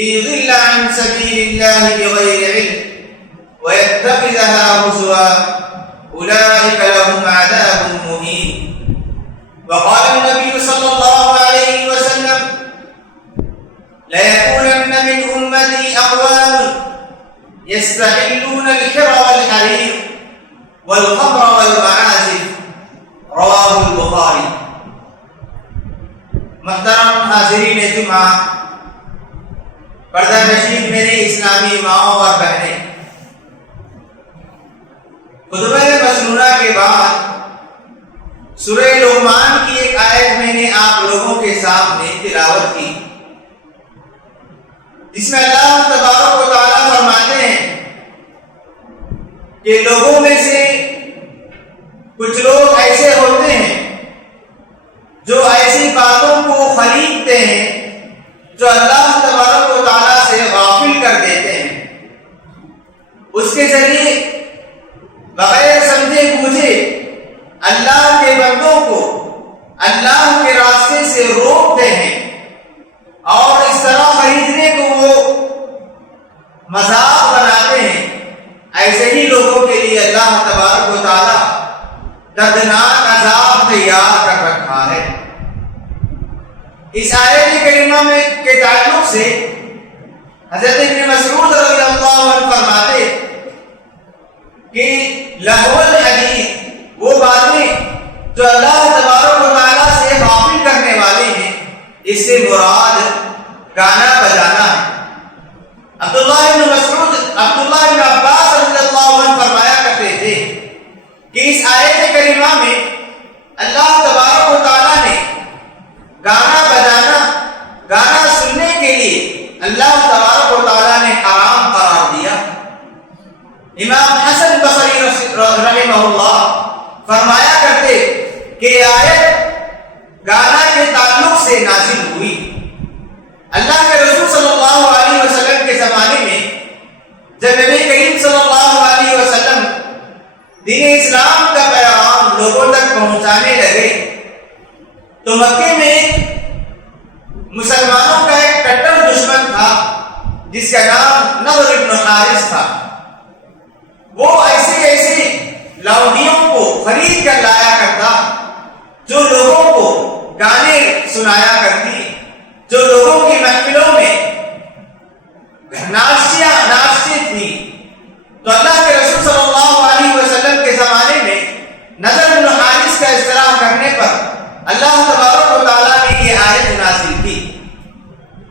ليضل عن سبيل الله بغير علم ويتخذها هزوا أولئك لهم عذاب مهين. وقال النبي صلى الله عليه وسلم: ليكونن من أمتي أقوام يستحلون الحر والحرير والخمر والمعازف. رواه البخاری. محترم حاضرین جمعہ، پردہ نشین میرے اسلامی ماؤں اور بہنیں، خطبہ مسنونہ کے بعد سورہ لقمان کی ایک آیت میں نے آپ لوگوں کے سامنے تلاوت کی، جس میں اللہ تبارک و تعالیٰ فرماتے ہیں کہ لوگوں میں سے کچھ لوگ ایسے ہوتے ہیں جو ایسی باتوں کو خریدتے ہیں جو اللہ تبارک و تعالیٰ سے غافل کر دیتے ہیں، اس کے ذریعے بغیر سمجھے بوجھے اللہ کے بندوں کو اللہ کے راستے سے روکتے ہیں، اور اس طرح خریدنے کو وہ مذاق بناتے ہیں۔ ایسے ہی لوگوں کے لیے اللہ تبارک و تعالیٰ دردناک عذاب تیار کر رکھا ہے۔ اس آیت کریمہ میں کے تعلق سے حضرت ابن مسعود رضی اللہ عنہ فرماتے کہ لہو الحدیث، وہ باتیں جو اللہ تبارک و تعالیٰ سے غافل کرنے والے ہیں، اس سے مراد گانا بجانا ہے۔ عبداللہ بن عباس رضی اللہ عنہ فرمایا کرتے تھے کہ اس آیت کریمہ میں اللہ تبارک و تعالیٰ نے گانا بجانا، گانا سننے کے لیے اللہ تبارک و تعالیٰ نے حرام قرار دیا۔ امام حسن بصری رحمہ اللہ فرمایا کرتے کہ یہ آیت گانا کے تعلق سے نازل ہوئی۔ اللہ کے رسول صلی اللہ علیہ وسلم کے زمانے میں جب نبی کریم صلی اللہ علیہ وسلم دین اسلام کا پیغام لوگوں تک پہنچانے لگے تو مکے میں مسلمانوں کا ایک کٹر دشمن تھا جس کا نام نضر بن حارث تھا۔ وہ ایسی لاؤڈیوں کو خرید کر لایا کرتا جو لوگوں کو گانے سنایا کرتی، جو لوگوں کی محفلوں میں ناشتے تھی۔ تو اللہ کے رسول صلی اللہ علیہ وسلم کے زمانے میں نضر بن حارث کا اصلاح کرنے پر اللہ تبارک و تعالیٰ نے یہ آیت نازل کی،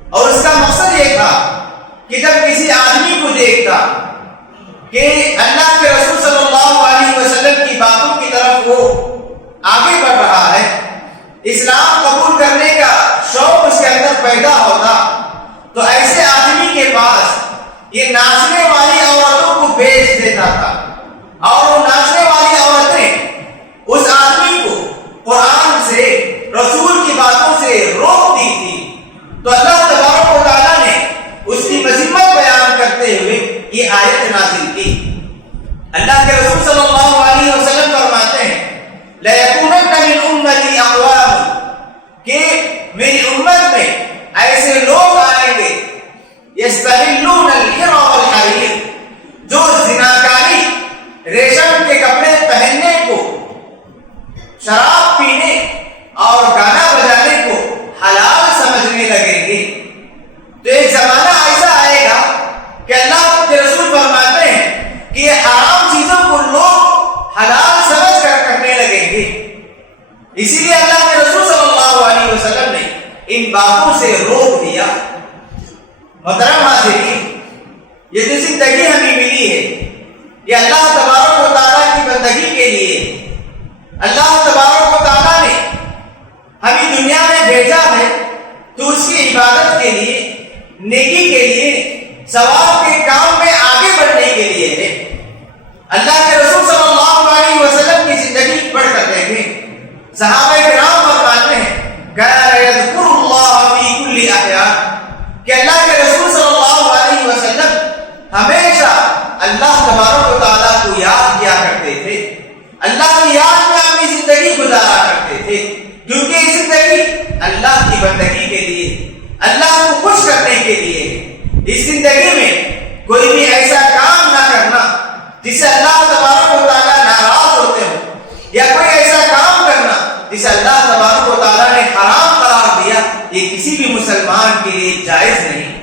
اور اس کا مقصد یہ تھا کہ جب کسی آدمی کو دیکھتا کہ اللہ کے رسول صلی اللہ علیہ وسلم کی باتوں کی طرف وہ آگے بڑھ رہا ہے، اسلام قبول کرنے کا شوق اس کے اندر پیدا ہوتا، تو ایسے آدمی کے پاس یہ ناچنے والی عورتوں کو بیچ دیتا تھا، اور وہ ناچنے والی عورتیں اس آدمی کو قرآن سے، رسول کی باتوں سے روکتی تھی۔ تو اللہ تبارک و تعالیٰ نے اس کی مذمت بیان کرتے ہوئے یہ آیت نازل کی۔ اللہ کے رسول صلی اللہ علیہ وسلم فرماتے ہیں لَيَكُونَنَّ مِنْ أُمَّتِي أَقْوَامٌ، کہ میری امت میں ایسے لوگ آئیں گے يَسْتَحِلُّونَ الْحِرَّ وَالْحَرِيرَ، جو زناکاری، ریشم کے کپڑے پہننے کو، شراب پینے اور گانا بجانے کو حلال سمجھنے لگیں گے۔ تو ایک زمانہ ایسا آئے گا کہ اللہ کے رسول فرماتے ہیں کہ یہ حرام چیزوں کو لوگ حلال سمجھ کر کرنے لگیں گے۔ اسی لیے اللہ کے رسول صلی اللہ علیہ وسلم نے ان باتوں سے روک دیا۔ محترم حاضرین، یہ جو زندگی ہمیں ملی ہے یہ اللہ تبارک و تعالیٰ کی بندگی کے لیے، اللہ تبارک و تعالیٰ نے ہمیں دنیا میں بھیجا ہے تو اس کی عبادت کے لیے، نیکی کے لیے، ثواب کے کام میں آگے بڑھنے کے لیے ہے۔ اللہ کے رسول صلی اللہ علیہ وسلم کی زندگی پڑھ کر دیکھیں، صحابہ کرام فرماتے ہیں کان یذکر اللہ فی کل احیان، کہ اللہ کے رسول صلی اللہ علیہ وسلم ہمیشہ اللہ تبارک و تعالیٰ کو یاد کیا کرتے تھے، اللہ کی یاد میں اپنی زندگی گزارا کرتے تھے، کیونکہ یہ زندگی اللہ کی بندگی کے لیے، اللہ کو خوش کرنے کے لیے، اس زندگی میں کوئی بھی ایسا کام نہ کرنا جس سے اللہ تبارک و تعالیٰ ناراض ہوتے ہوں، یا کوئی ایسا کام کرنا جسے اللہ تبارک و تعالیٰ نے حرام قرار دیا، یہ کسی بھی مسلمان کے لیے جائز نہیں۔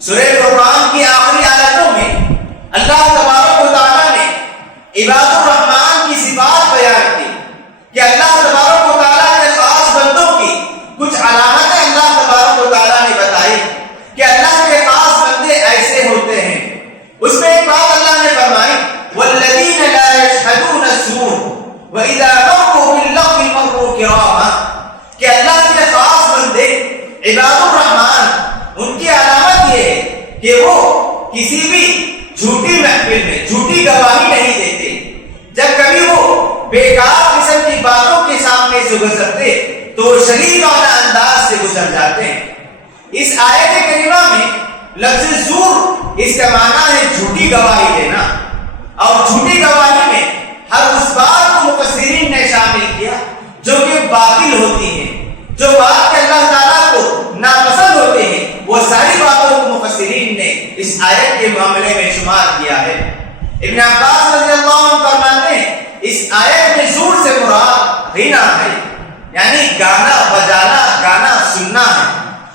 سورہ فرقان کی آخری آیتوں میں اللہ تبارک و تعالیٰ نے عباد الرحمن کی صفات بیان کی کہ اللہ تبارک و تعالیٰ کے خاص بندوں کی کچھ علامتیں اللہ تبارک و تعالیٰ نے بتائی کہ اللہ کے خاص بندے ایسے ہوتے ہیں۔ اس میں ایک بات اللہ نے فرمائی، والذین لا یشہدون الزور واذا مروا باللغو مروا کراما، کہ اللہ کے خاص بندے عباد الرحمن، ان کی علامت یہ ہے کہ وہ کسی بھی جھوٹی محفل میں جھوٹی گواہی نہیں دیتے۔ جب کبھی وہ بیکار قسم کی باتوں کے سامنے سے گزرتے تو شریف والا انداز سے گزر جاتے ہیں۔ اس آیت کریمہ میں لفظ زور اس کا معنی ہے جھوٹی گواہی دینا، اور جھوٹی گواہی میں ہر اس بات کو مفسرین نے شامل کیا جو کہ باطل ہوتی ہے، جو بات کہ اللہ تعالیٰ کو ناپسند ہوتے ہیں، وہ ساری باتوں کو مفسرین نے اس آیت کے معاملے میں شمار کیا ہے۔ ابن عباس رضی اللہ عنہ فرماتے ہیں اس آیت میں زور سے مراد غنا ہے، یعنی گانا بجانا، گانا سننا ہے۔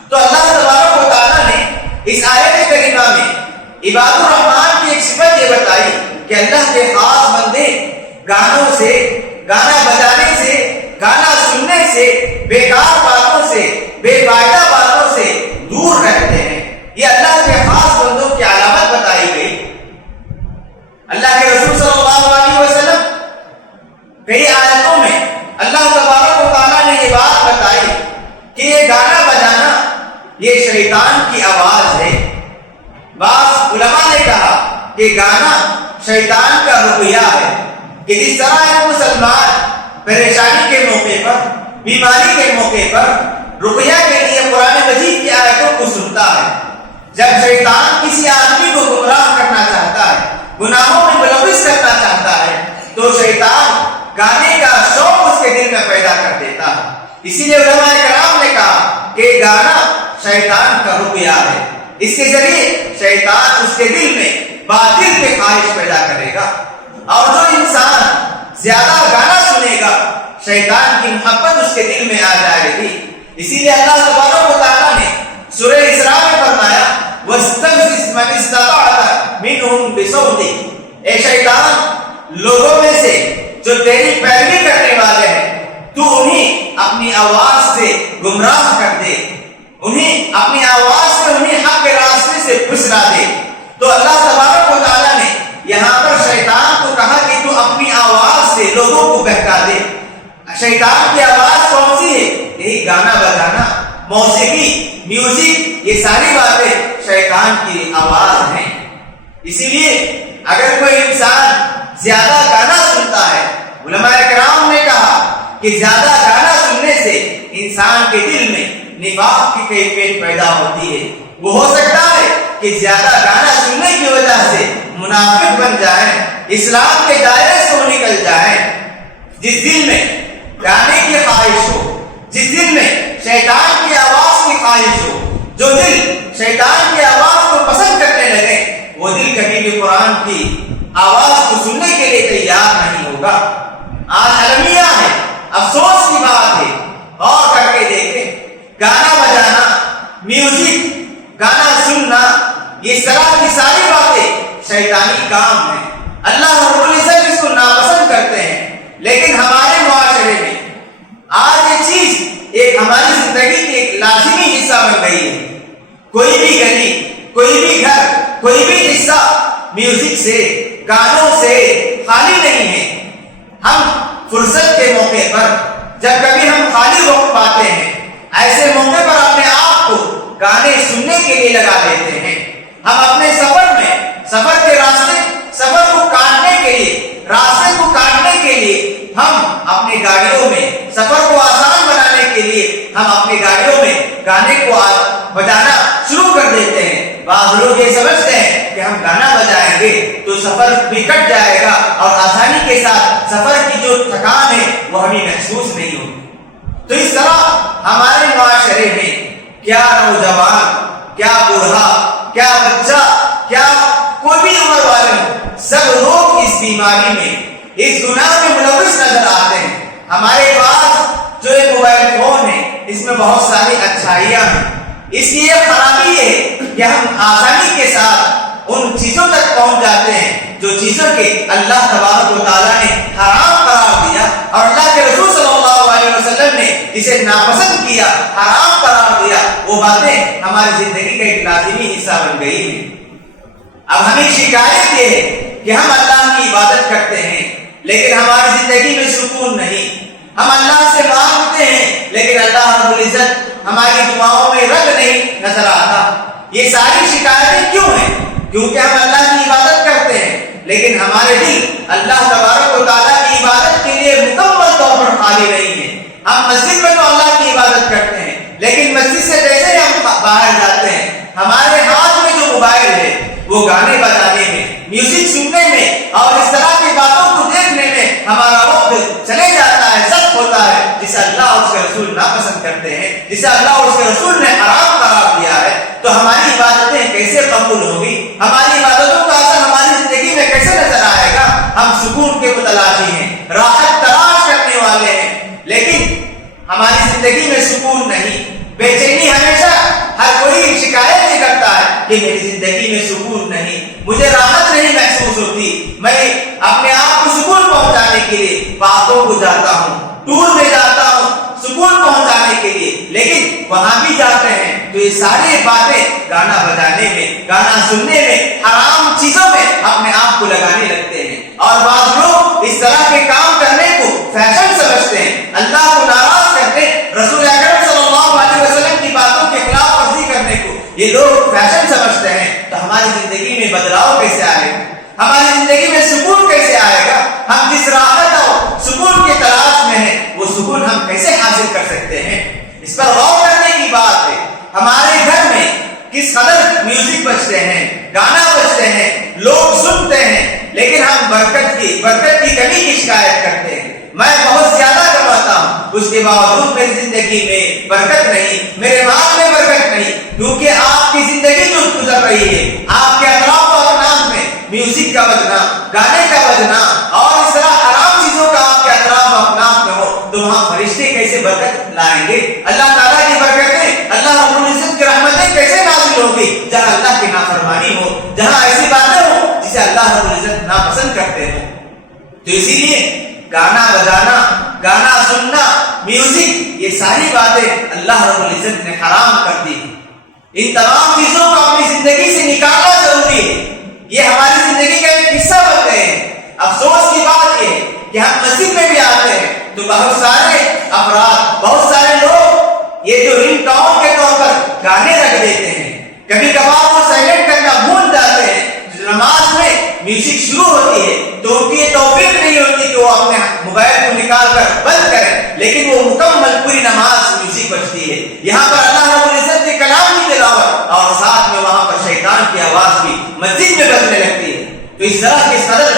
تو اللہ تبارک و تعالیٰ نے اس آیت کریمہ میں عباد الرحمن کی ایک صفت یہ بتائی کہ اللہ کے خاص بندے گانوں سے، گانا بجانے سے، گانا سننے سے، بیکار باتوں سے، بے فائدہ باتوں سے دور رہتے ہیں۔ یہ اللہ کے خاص بندوں کی علامت بتائی گئی۔ اللہ کے رسول صلی اللہ علیہ وسلم کئی آیتوں میں اللہ تبارک و تعالیٰ نے یہ بات بتائی کہ یہ گانا بجانا یہ شیطان کی آواز ہے۔ بعض علماء نے کہا کہ گانا شیطان کا رقیہ ہے، کہ جس طرح ایک مسلمان پریشانی کے موقع پر، بیماری کے موقع پر رقیہ کے لیے قرآن مجید کی آیتوں کو سنتا ہے، جب شیطان کسی آدمی کو گمراہ کرنا چاہتا ہے، گناہوں میں ملوث کرنا چاہتا ہے، تو شیطان گانے کا شوق اس کے دل میں پیدا کر دیتا ہے۔ اسی لیے علماء کرام نے کہا کہ گانا شیطان کا رقیہ ہے، اس کے ذریعے شیطان اس کے دل میں باطل کی خواہش پیدا کرے گا، اور جو انسان زیادہ گانا سنے گا شیطان کی محبت اس کے دل میں آ جائے گی۔ اسی لیے اللہ تبارک و تعالیٰ نے سورہ اسراء میں فرمایا وَاسْتَفْزِزْ مَنِ اسْتَطَعْتَ مِنْهُمْ بِصَوْتِكَ، اے شیطان لوگوں میں سے جو تیری پیروی کرنے والے ہیں تو انہیں اپنی آواز سے گمراہ کر دے، انہیں اپنی آواز سے انہیں حق کے راستے سے پھسلا دے۔ تو اللہ تبارک و تعالیٰ نے یہاں پر شیطان کو کہا کہ تو اپنی آواز سے لوگوں کو بہکا دے۔ شیطان کی آواز کون سی ہے؟ یہی گانا بجانا، موسیقی، میوزک، یہ ساری باتیں شیطان کی آواز ہیں۔ اسی لیے اگر کوئی انسان زیادہ گانا سنتا ہے، علماء کرام نے کہا کہ زیادہ گانا سننے سے انسان کے دل میں نفاق کی کیفیت پیدا ہوتی ہے۔ وہ ہو سکتا ہے کہ زیادہ گانا سننے کی وجہ سے منافق بن جائیں، اسلام کے دائرے سے وہ نکل جائیں۔ جس دل میں گانے کی خواہش ہو، جس دل میں شیطان کی آواز کی خواہش ہو، جو دل شیطان کی آواز کو پسند کرنے لگے، وہ دل کبھی بھی قرآن کی آواز کو سننے کے لیے تیار نہیں ہوگا۔ آج المیہ ہے، افسوس کی بات ہے، غور کر کے دیکھیں، گانا بجانا، میوزک، گانا سننا، یہ طرح کی ساری باتیں شیطانی کام ہیں۔ اللہ رب العزت اس کو ناپسند کرتے ہیں، لیکن ہمارے معاشرے میں آج یہ چیز ایک ہماری زندگی کی ایک لازمی حصہ بن گئی ہے۔ کوئی بھی گلی، کوئی بھی گھر، کوئی بھی حصہ میوزک سے، گانوں سے خالی نہیں ہے۔ ہم فرصت کے موقع پر جب کبھی ہم خالی وقت پاتے ہیں، ایسے موقع پر اپنے آپ کو گانے سننے کے لیے لگا دیتے ہیں۔ ہم اپنے سفر میں، سفر کے راستے، سفر کو کاٹنے کے لیے، راستے کو کاٹنے کے لیے ہم اپنی گاڑیوں میں سفر کو آسان بنانے کے لیے ہم اپنی گاڑیوں میں گانے کو بجانا شروع کر دیتے ہیں۔ بعض لوگ یہ سمجھتے ہیں کہ ہم گانا بجائیں گے تو سفر بھی کٹ جائے گا اور آسانی کے ساتھ سفر کی جو تھکان ہے وہ ہمیں محسوس نہیں ہوگی۔ تو اس طرح ہمارے معاشرے میں کیا نوجوان، کیا بوڑھا، کیا بچہ، کیا کوئی بھی عمر والے ہوں، سب لوگ اس بیماری میں، اس گناہ میں ملوث نظر آتے ہیں۔ ہمارے پاس جو یہ موبائل فون ہے اس میں بہت ساری اچھائیاں ہیں، اس کی یہ خرابی یہ ہے کہ ہم آسانی کے ساتھ ان چیزوں تک پہنچ جاتے ہیں جو چیزوں کے اللہ تبارک و تعالیٰ نے حرام قرار دیا اور اللہ کے رسول صلی اللہ علیہ وسلم نے اسے ناپسند کیا، حرام قرار دیا، وہ باتیں ہماری زندگی کا ایک لازمی حصہ بن گئی ہیں۔ اب ہمیں شکایت یہ ہے کہ ہم اللہ کی عبادت کرتے ہیں لیکن ہماری زندگی میں سکون نہیں، ہم اللہ سے مانگتے ہیں لیکن اللہ رب العزت ہماری دعاؤں میں رنگ نہیں نظر آتا۔ یہ ساری شکایتیں کیوں ہیں؟ کیونکہ ہم اللہ کی عبادت کرتے ہیں لیکن ہمارے دل اللہ تبارک و تعالیٰ کی عبادت کے لیے مکمل طور پر خالی نہیں ہے۔ ہم مسجد میں تو اللہ کی عبادت کرتے ہیں لیکن مسجد سے جیسے ہم باہر جاتے ہیں ہمارے ہاتھ میں جو موبائل ہے وہ گانے بجانے میں، میوزک سننے میں اور اس طرح کی باتوں کو دیکھنے میں ہمارا وقت چلے جاتا ہے، ضبط ہوتا ہے، جسے اللہ اور اس کے رسول ناپسند کرتے ہیں، جسے اللہ اور اس کے رسول نے حرام قرار دیا ہے۔ تو ہماری عبادتیں کیسے قبول ہوگی؟ ہماری عبادتوں کا اثر ہماری زندگی میں کیسے نظر آئے گا؟ ہم سکون کے متلاشی ہیں، راحت تلاش کرنے والے ہیں لیکن ہماری زندگی میں سکون نہیں، بے چینی ہمیشہ ہر کوئی شکایت یہ کرتا ہے کہ میری زندگی میں سکون نہیں، مجھے راحت نہیں محسوس ہوتی، میں اپنے آپ کو سکون پہنچانے کے لیے باتوں کو جاتا ہوں، ٹور میں جاتا ہوں سکون پہنچانے کے لیے، لیکن وہاں بھی جاتے ہیں تو یہ ساری باتیں گانا بجانے میں، گانا سننے میں، حرام چیزوں میں اپنے آپ کو لگانے لگتے ہیں۔ اور بعض لوگ اس طرح کے کام کرنے کو فیشن سمجھتے ہیں، اللہ کو ناراض کرتے ہیں، رسول اکرم صلی اللہ علیہ وسلم کی باتوں کے خلاف ورزی کرنے کو یہ لوگ فیشن سمجھتے ہیں۔ تو ہماری زندگی میں بدلاؤ کیسے آئے گا؟ ہماری زندگی میں سکون کیسے آئے گا؟ ہم جس راحت اور سکون کی تلاش میں ہیں وہ سکون ہم کیسے حاصل کر سکتے ہیں؟ اس پر غور کرنے کی بات ہے۔ ہمارے گھر میں کس قدر میوزک بجتے ہیں، گانا بجتے ہیں، لوگ سنتے ہیں لیکن ہم برکت کی کمی کی شکایت کرتے ہیں۔ میں بہت زیادہ کماتا ہوں اس کے باوجود میری زندگی میں برکت نہیں، میرے مال میں برکت نہیں، کیونکہ آپ کی زندگی جو گزر رہی ہے آپ کے اطراف و اکناف میں میوزک کا بجنا، گانے کا بجنا اور اس طرح حرام چیزوں کا آپ کے اطراف و اکناف میں ہو تو وہاں فرشتے کیسے برکت لائیں گے؟ اللہ تعالیٰ کی برکتیں، اللہ رب العزت کی رحمتیں کیسے نازل ہوگی جہاں اللہ کی نافرمانی ہو، جہاں ایسی باتیں ہوں جسے اللہ رب العزت ناپسند کرتے ہیں۔ تو اسی لیے گانا بجانا، گانا سننا، میوزک، یہ ساری باتیں اللہ رب العزت نے حرام کر دی۔ ان تمام چیزوں کو اپنی زندگی سے نکالنا ضروری ہے، یہ ہماری زندگی کا ایک حصہ بن گئے ہیں۔ افسوس کی بات یہ ہے کہ ہم مسجد میں بھی آتے ہیں تو بہت سارے افراد، بہت سارے لوگ یہ جو رنگ ٹون کے طور پر گانے رکھ دیتے ہیں، کبھی کبھار وہ سائلنٹ کرنا بھول جاتے ہیں، نماز میں میوزک شروع ہوتی ہے تو ان کی یہ توفیق نہیں ہوتی کہ وہ اپنے موبائل کو نکال کر بند کریں، لیکن وہ مکمل پوری نماز میوزک بجتی ہے۔ یہاں پر اللہ رب العزت کے کلام کی تلاوت اور ساتھ میں وہاں پر شیطان کی آواز بھی مسجد میں بجنے لگتی ہے۔ تو اس طرح کی قدر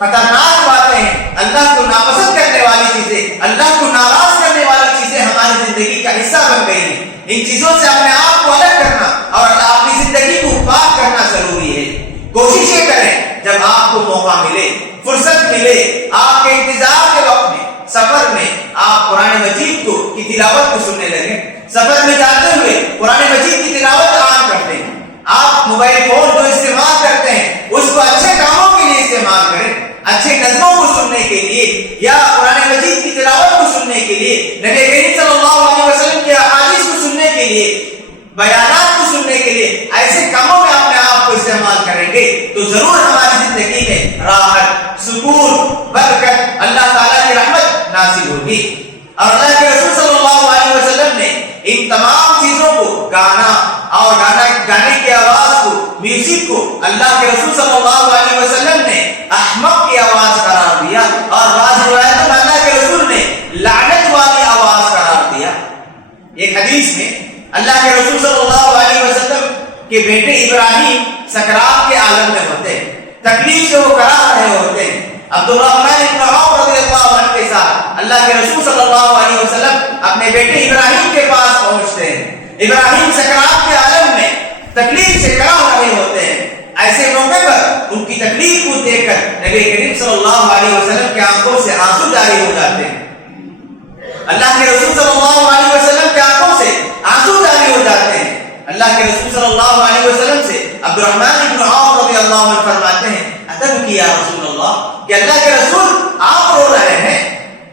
خطرناک باتیں ہیں، اللہ کو ناپسند کرنے والی چیزیں، اللہ کو ناراض کرنے والی چیزیں ہماری زندگی کا حصہ بن گئی ہیں۔ ان چیزوں سے اپنے آپ کو الگ کرنا اور اپنی زندگی کو پاک کرنا ضروری ہے۔ کوشش یہ کریں جب آپ کو موقع ملے، فرصت ملے، آپ کے انتظار کے وقت میں، سفر میں آپ قرآن مجید کی تلاوت کو سننے لگیں۔ سفر میں جاتے ہوئے قرآن مجید کی تلاوت عام کرتے ہیں۔ آپ موبائل فون جو استعمال کرتے ہیں اس کو اچھے کاموں کے لیے استعمال کریں، اچھے نظموں کو سننے کے لیے یا قرآن مجید کی تلاوت کو سننے کے لیے، نبی کریم صلی اللہ علیہ وسلم کے احادیث کو سننے کے لیے، بیانات کو سننے کے لیے ایسے کاموں میں اپنے آپ کو استعمال کریں گے تو ضرور ہماری زندگی میں راحت، سکون، برکت، اللہ تعالیٰ کی رحمت نازل ہوگی۔ اور اللہ کے رسول صلی اللہ علیہ وسلم نے ان تمام چیزوں کو، گانا اور گانے کی آواز کو، میوزک کو، اللہ کے رسول صلی اللہ علیہ وسلم نے احمق کی آواز قرار دیا اور بعض روایتوں میں اللہ کے رسول نے لعنت والی آواز قرار دیا۔ ایک حدیث میں اللہ کے رسول صلی اللہ علیہ وسلم کے بیٹے ابراہیم سکرات کے عالم میں ہوتے ہیں، تکلیف سے وہ کرا رہے ہوتے ہیں۔ عبدالرحمن بن عوف رضی اللہ عنہ کے ساتھ اللہ کے رسول صلی اللہ علیہ وسلم اپنے بیٹے ابراہیم کے پاس پہنچتے ہیں۔ ابراہیم سکرات کے عالم میں تکلیف سے کرا رہے ایسے موقع پر ان کی تکلیف کو دیکھ کر نبی کریم صلی اللہ علیہ وسلم کی آنکھوں سے آنسو جاری ہو جاتے ہیں. اللہ کے رسول صلی اللہ علیہ وسلم کی آنکھوں سے آنسو جاری ہو جاتے ہیں. اللہ کے رسول صلی اللہ علیہ وسلم سے عبد الرحمن بن عوف رضی اللہ عنہ فرماتے ہیں اتبکی یا رسول اللہ کہ اللہ کے رسول آپ رو رہے ہیں،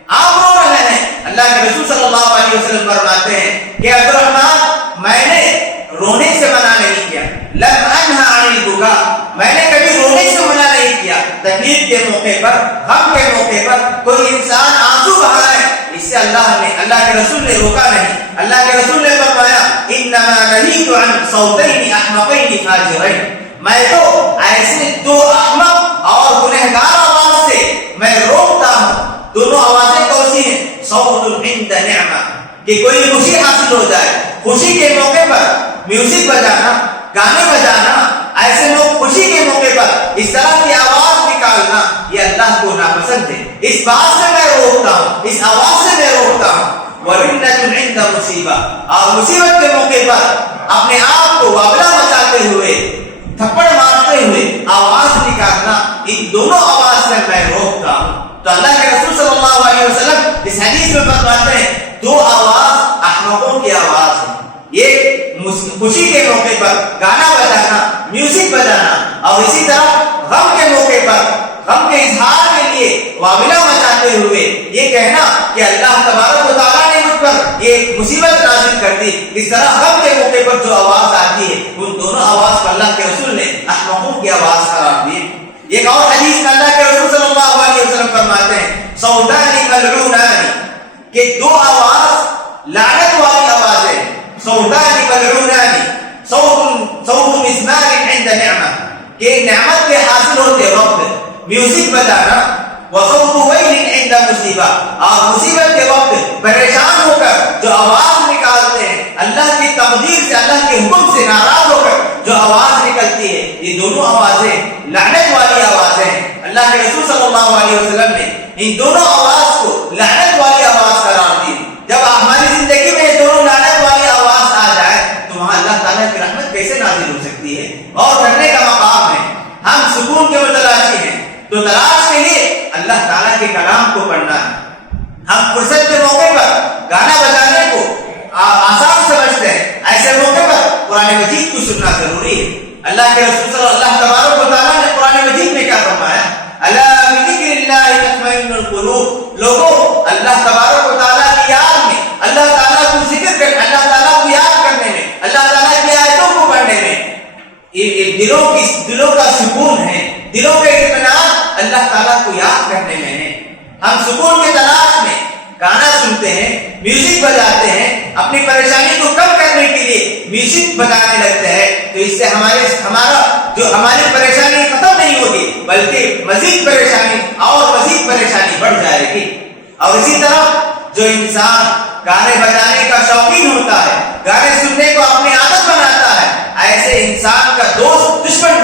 آپ رو رہے ہیں. اللہ کے رسول صلی اللہ علیہ وسلم فرماتے ہیں کہ عبد الرحمن میں نے رونے سے منع نہیں کیا، لم انہا عن البکاء، میں نے کبھی رونے سے منع نہیں کیا. تکلیف کے موقع پر، غم کے موقع پر کوئی انسان آنسو بہائے اس سے اللہ کے رسول نے روکا نہیں. اللہ کے رسول نے فرمایا انما نہیت عن صوتین احمقین فاجرین، میں تو ایسے دو احمق اور گنہگار آواز سے میں روکتا ہوں. دونوں آوازیں کون سی ہیں؟ صوت عند نعمہ، کہ کوئی خوشی حاصل ہو جائے، خوشی کے موقع پر میوزک بجانا، گانے بجانا، ایسے لوگ خوشی کے موقع پر اس طرح کی آواز نکالنا یہ اللہ کو ناپسند ہے. اس بات سے میں روکتا ہوں، اس آواز سے میں روکتا ہوں. وَرِنَّةٌ عِنْدَ مُصِیبَہ، اور مصیبت کے موقع پر اپنے آپ کو وابلہ مچاتے ہوئے، تھپڑ مارتے ہوئے آواز نکالنا، ان دونوں آواز سے میں روکتا ہوں. تو اللہ کے رسول صلی اللہ علیہ وسلم اس حدیث میں فرماتے ہیں دو آواز احمقوں کی آواز ہے. یہ خوشی کے موقع پر گانا بجانا، میوزک بجانا، اور اسی طرح غم کے موقع پر غم کے اظہار کے لیے وابلہ مچاتے ہوئے یہ کہنا کہ اللہ تبارک و تعالیٰ نے مجھ پر یہ مصیبت نازل کر دی. اس طرح غم کے موقع پر جو آواز آتی ہے ان دونوں آواز کو اللہ کے رسول نے احمقوں کی آواز قرار دی. ایک اور حدیث میں اللہ کے رسول صلی اللہ علیہ وسلم فرماتے ہیں صوتان ملعونان، کہ دو آواز لعنت والی آوازیں. صوتان ملعونان، صوت مزمار عند نعمہ، کہ نعمت کے حاصل ہوتے وقت میوزک بجانا، وصوت ویل عند مصیبہ، اور مصیبت کے وقت پریشان ہو کر جو آواز نکالتے ہیں، اللہ کی تقدیر سے، اللہ کے حکم سے ناراض ہو کر جو آواز نکلتی ہے، یہ دونوں آوازیں لعنت والی آوازیں ہیں. اللہ کے رسول صلی اللہ علیہ وسلم نے ان دونوں آواز کو لعنت والی آواز قرار دی. جب ہماری زندگی میں یہ دونوں لعنت والی آواز آ جائے تو وہاں اللہ تعالیٰ کی رحمت کیسے نازل ہو سکتی ہے؟ اور کرنے کا مقام ہے. ہم سکون کے متلاشی ہیں تو تلاش کے لیے اللہ تعالیٰ کے کلام کو پڑھنا ہے. ہم فرصت کے موقع پر گانا بجانے کو آسان سمجھتے ہیں، ایسے موقع پر قرآن مجید کو سننا ضروری ہے. اللہ کے رسول صلی اللہ تبارک و تعالیٰ نے قرآن مجید میں کیا فرمایا؟ الا بذکر اللہ تطمئن القلوب، لوگوں اللہ تبارک و تعالیٰ کی یاد میں، اللہ تعالیٰ کو ذکر کر، اللہ تعالیٰ کو یاد کرنے میں، اللہ تعالیٰ کی آیتوں کو پڑھنے میں دلوں کا سکون ہے، دلوں کا اطمینان اللہ تعالیٰ کو یاد کرنے میں ہے. ہم سکون کے تلاش میں گانا سنتے ہیں، میوزک بجاتے ہیں، اپنی پریشانی کو کم کرنے کے لیے میوزک بجانے لگتے ہیں، تو اس سے ہماری پریشانی ختم نہیں ہوگی بلکہ مزید پریشانی بڑھ جائے گی. اور اسی طرح جو انسان گانے بجانے کا شوقین ہوتا ہے، گانے سننے کو اپنی عادت بناتا ہے، ایسے انسان کا دشمن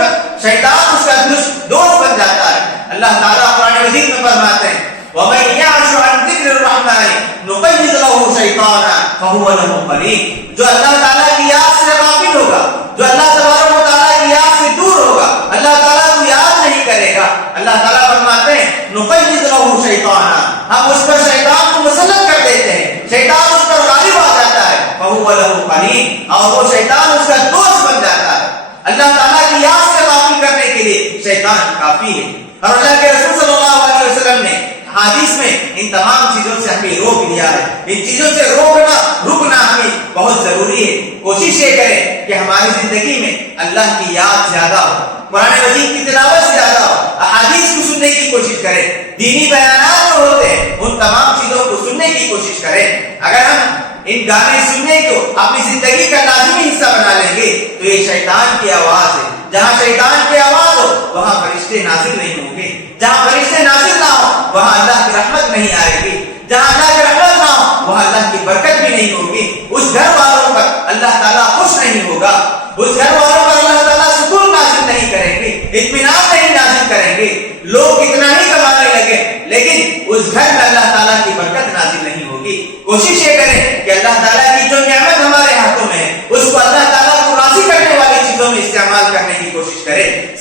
شیطان اس کا دوست بن جاتا ہے. اللہ تعالیٰ قرآن مجید میں فرماتے ہیں وَمَن يَعْشُ عَنْ ذِكْرِ الرَّحْمَنِ نُقَيِّضْ لَهُ شَيْطَانًا فَهُوَ لَهُ قَرِينٌ، جو اللہ تعالیٰ کی یاد سے غافل ہوگا، جو اللہ تبارک و تعالیٰ کی یاد سے دور ہوگا، اللہ تعالیٰ کو یاد نہیں کرے گا، اللہ تعالیٰ فرماتے ہیں نُقَيِّضْ لَهُ شَيْطَانًا، ہم اس پر شیطان کو مسلط کر دیتے ہیں، شیطان اس پر غالب آ جاتا ہے، فَهُوَ لَهُ قَرِينٌ، اور وہ شیطان اس کا دوست بن جاتا ہے. اللہ تعالیٰ کی یاد سے غافل کرنے کے لیے شیطان کافی ہے. اور اللہ کے رسول صلی اللہ علیہ وسلم نے حدیث میں ان تمام چیزوں سے ہمیں روک دیا ہے. ان چیزوں سے رکنا ہمیں بہت ضروری ہے. کوشش یہ کریں کہ ہماری زندگی میں اللہ کی یاد زیادہ ہو، قرآن مجید کی تلاوت زیادہ ہو، احادیث کو سننے کی کوشش کریں، دینی بیانات جو ہوتے ہیں ان تمام چیزوں کو سننے کی کوشش کریں. اگر ہم ان گانے سننے کو اپنی زندگی کا لازمی حصہ بنا لیں گے تو یہ شیطان کی آواز ہے. جہاں شیطان کی آواز ہو وہاں فرشتے نازل نہیں ہوں گے، جہاں فرشتے نازل نہ ہو وہاں اللہ کی رحمت نہیں آئے گی، جہاں اللہ کی رحمت نہ ہو وہاں اللہ کی برکت بھی نہیں ہوگی. اس گھر والوں پر اللہ تعالیٰ خوش نہیں ہوگا، اس گھر والوں پر اللہ تعالیٰ سکون نازل نہیں کریں گے، اطمینان نہیں نازل کریں گے. لوگ کتنا ہی کمانے لگے لیکن اس گھر میں اللہ تعالیٰ کی برکت نازل نہیں ہوگی. کوشش یہ کریں کہ اللہ تعالیٰ کی جو نعمت ہمارے ہاتھوں میں ہے اس کو اللہ تعالیٰ کو راضی کرنے والی چیزوں میں استعمال کرنے کی کوشش کریں.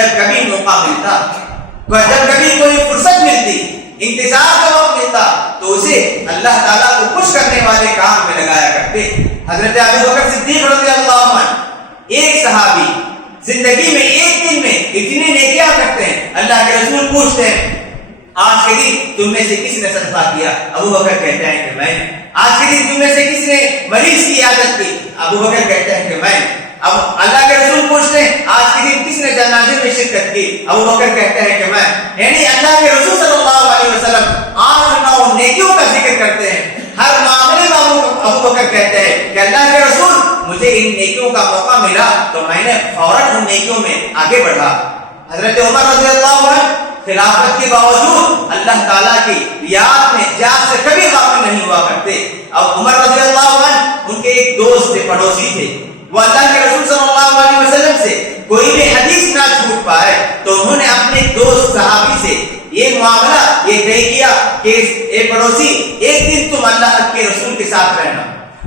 جب کبھی موقع ملتا، جب کبھی کوئی فرصت ملتی، انتظار کا وقت ملتا، تو اسے اللہ تعالیٰ کو خوش کرنے والے کام میں لگایا کرتے۔ حضرت ابو بکر صدیق رضی اللہ عنہ، ایک صحابی زندگی میں ایک دن میں اتنی نیکیاں کرتے ہیں، اللہ کے رسول پوچھتے ہیں آج کے دن تم میں سے کس نے صدقہ کیا؟ ابو بکر کہتے ہیں کہ میں نے۔ آج کے دن تم میں سے کس نے مریض کی عیادت کی؟ ابو بکر کہتے ہیں کہ میں نے۔ اب اللہ کے رسول پوچھتے ہیں آج کے دن کس نے جنازے میں شرکت کی؟ ابو بکر کہتے ہیں کہ میں۔ یعنی اللہ کے رسول صلی اللہ علیہ وسلم 8 9 نیکیوں کا ذکر کرتے ہیں۔ ہر معاملے میں ابو بکر کہتے ہیں کہ اللہ کے رسول مجھے ان نیکیوں کا موقع ملا تو میں نے فوراً ان نیکیوں میں آگے بڑھا۔ حضرت عمر رضی اللہ عنہ خلافت کے باوجود اللہ تعالیٰ کی یاد میں جہاد سے کبھی غافل نہیں ہوا کرتے۔ اب عمر رضی اللہ عنہ ان کے ایک دوست تھے، پڑوسی تھے، وہ اللہ کے رسول صلی اللہ علیہ وسلم سے کوئی بھی حدیث نہ چھوٹ پائے تو انہوں نے اپنے دوست صحابی سے یہ معاملہ یہ طے کیا کہ اے پڑوسی، ایک دن تم اللہ کے رسول کے ساتھ رہنا۔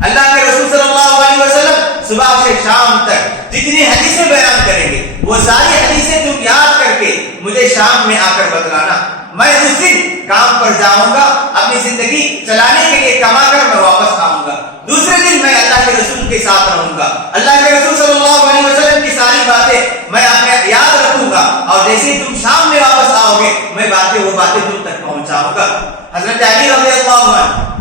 اللہ کے رسول صلی اللہ علیہ وسلم صبح سے شام تک جتنی حدیثیں بیان کریں گے وہ ساری حدیثیں تم یاد کر کے مجھے شام میں آ کر بتلانا۔ میں اس دن کام پر جاؤں گا، اپنی زندگی چلانے کے لیے کما کر میں واپس آؤں گا، دوسرے دن میں اللہ کے رسول کے ساتھ رہوں گا، اللہ کے رسول صلی اللہ علیہ وسلم کی ساری باتیں میں اپنے یاد رکھوں گا، اور جیسے ہی تم شام میں واپس آؤ گے میں وہ باتیں تم تک پہنچاؤں گا۔ حضرت علی رضی اللہ عنہ،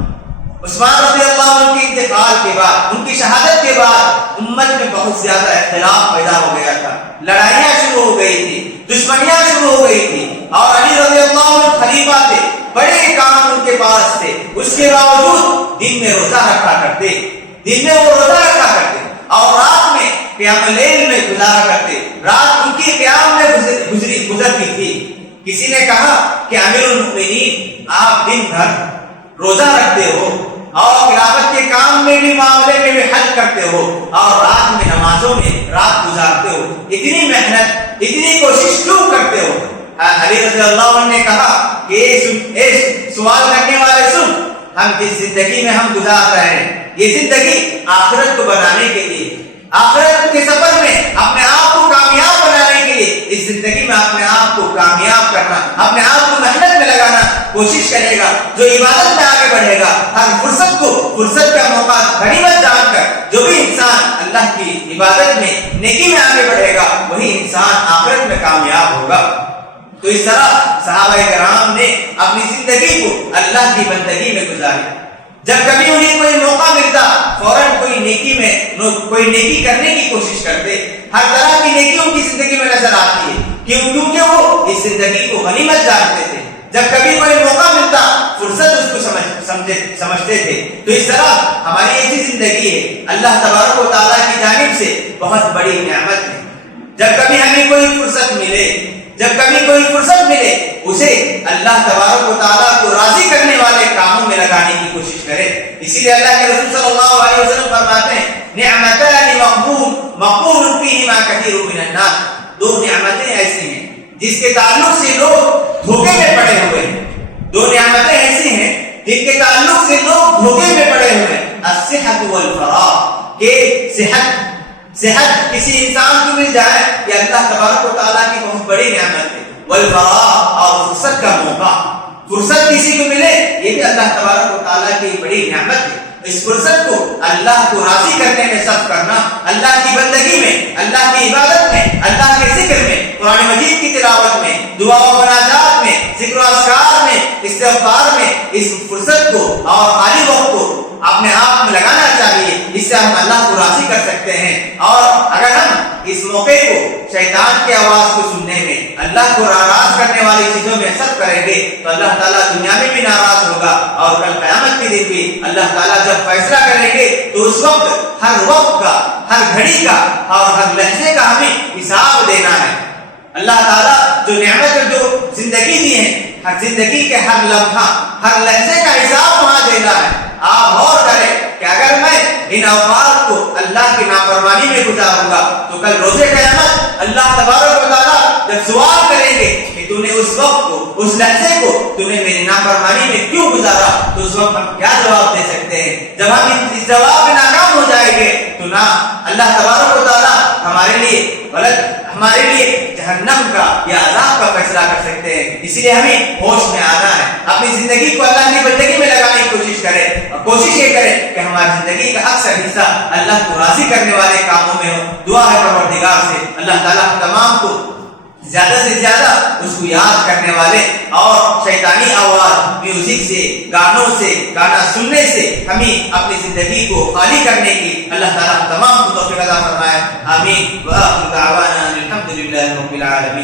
عثمان رضی اللہ عنہ کے انتقال کے بعد، ان کی شہادت کے بعد امت میں بہت زیادہ اختلاف پیدا ہو گیا تھا، لڑائیاں شروع ہو گئی تھی، دشمنیاں شروع ہو گئی تھی، اور علی رضی اللہ عنہ خلیفہ تھے، بڑے کام ان کے پاس تھے، اس کے باوجود دن میں روزہ رکھا کرتے، دن میں وہ روزہ رکھا کرتے اور رات میں قیام اللیل میں گزارا کرتے، رات ان کی قیام میں گزرتی تھی۔ کسی نے کہا کہ امیر المؤمنین آپ دن بھر روزہ رکھتے ہو اور خلافت کے کام میں بھی معاملے میں بھی حل کرتے ہو اور رات میں نمازوں میں رات گزارتے ہو، اتنی محنت اتنی کوشش کیوں کرتے ہو؟ علی رضی اللہ عنہ نے کہا کہ سوال کرنے والے سن، ہم جس زندگی میں ہم گزار رہے ہیں یہ زندگی آخرت کو بنانے کے لیے، آخرت کے سفر میں اپنے آپ کو کامیاب بنانے کے لیے، اس زندگی میں اپنے آپ کو کامیاب کرنا، اپنے آپ کو محنت میں لگانا کوشش کرے گا، جو عبادت میں آگے بڑھے گا، ہر فرصت کا موقع غنیمت جان کر جو بھی انسان اللہ کی عبادت میں نیکی میں آگے بڑھے گا وہی انسان آخرت میں کامیاب ہوگا۔ تو اس طرح صحابہ کرام نے اپنی زندگی کو اللہ کی بندگی میں گزاری، جب کبھی انہیں کوئی موقع ملتا فوراً کوئی نیکی کرنے کی کوشش کرتے، ہر طرح کی نیکی ان کی زندگی میں نظر آتی ہے کیونکہ وہ اس زندگی کو غنیمت جانتے تھے، جب کبھی کوئی موقع ملتا فرصت اس کو سمجھتے تھے۔ تو اس طرح ہماری ایسی زندگی ہے اللہ تبارک و تعالیٰ کی جانب سے بہت بڑی نعمت ہے، جب کبھی ہمیں کوئی فرصت ملے اسے اللہ تبارک و تعالیٰ کو راضی کرنے والے کاموں میں لگانے کی کوشش کرے۔ اسی لیے اللہ کے رسول صلی اللہ علیہ وسلم فرماتے ہیں نعمتان مغبون فیہما کثیر من الناس، 2 نعمتیں ایسی ہیں جس کے تعلق سے لوگ دھوکے میں پڑے ہوئے ہیں، 2 نعمتیں ایسی ہیں جن کے تعلق سے لوگ دھوکے میں پڑے ہوئے ہیں، الصحت والفراغ، کہ صحت کسی انسان کو مل جائے یہ اللہ تبارک و تعالیٰ کی بہت بڑی نعمت ہے، والفراغ اور فرصت کا موقع، فرصت کسی کو ملے یہ بھی اللہ تبارک و تعالیٰ کی بڑی نعمت ہے۔ اس فرصت کو اللہ کو راضی کرنے میں صرف کرنا، اللہ کی بندگی میں، اللہ کی عبادت میں، اللہ کے ذکر میں، قرآن مجید کی تلاوت میں، دعا و مناجات میں، ذکر و اذکار میں، استغفار میں، اس فرصت کو اور خالی وقت کو اپنے آپ میں لگانا چاہیے، اس سے ہم اللہ کو راضی کر سکتے ہیں۔ اور اگر ہم اس موقع کو شیطان کی آواز کو سننے میں، اللہ کو ناراض کرنے والی چیزوں میں صرف کریں گے تو اللہ تعالیٰ دنیا میں بھی ناراض ہوگا اور کل قیامت کے دن بھی اللہ تعالیٰ جب فیصلہ کریں گے تو اس وقت ہر وقت کا، ہر گھڑی کا اور ہر لحظے کا ہمیں حساب دینا ہے۔ اللہ تعالیٰ جو نعمت جو زندگی دی ہے، ہر زندگی کے ہر لمحہ، ہر لحظے کا حساب وہاں دینا ہے۔ آپ غور کریں کہ اگر میں ان اوقات کو اللہ کی نافرمانی میں گزاروں گا تو کل روز قیامت اللہ تبارک و تعالیٰ جب سوال کریں گے کہ تو نے اس وقت کو، اس لحظے کو تو نے میری نافرمانی میں کیوں گزارا، تو اس وقت ہم کیا جواب دے سکتے ہیں؟ جب ہم اس جواب میں ناکام ہو جائیں گے تو نہ اللہ تبارک و تعالیٰ ہمارے لیے غلط ہمارے لیے جہنم کا یا عذاب کا فیصلہ کر سکتے ہیں. اس لیے ہمیں ہوش میں آنا ہے, اپنی زندگی کو اللہ کی بندگی میں لگانے کی کوشش کریں, اور کوشش یہ کریں کہ ہماری زندگی کا اکثر حصہ اللہ کو راضی کرنے والے کاموں میں ہو. دعا ہے پروردگار سے اللہ تعالیٰ ہم تمام کو زیادہ سے زیادہ اس کو یاد کرنے والے اور شیطانی آواز, میوزک سے, گانوں سے, گانا سننے سے ہمیں اپنی زندگی کو خالی کرنے کی اللہ تعالیٰ تمام کو توفیق عطا فرمائے. آمین. وآخر دعوانا الحمد للہ رب العالمین.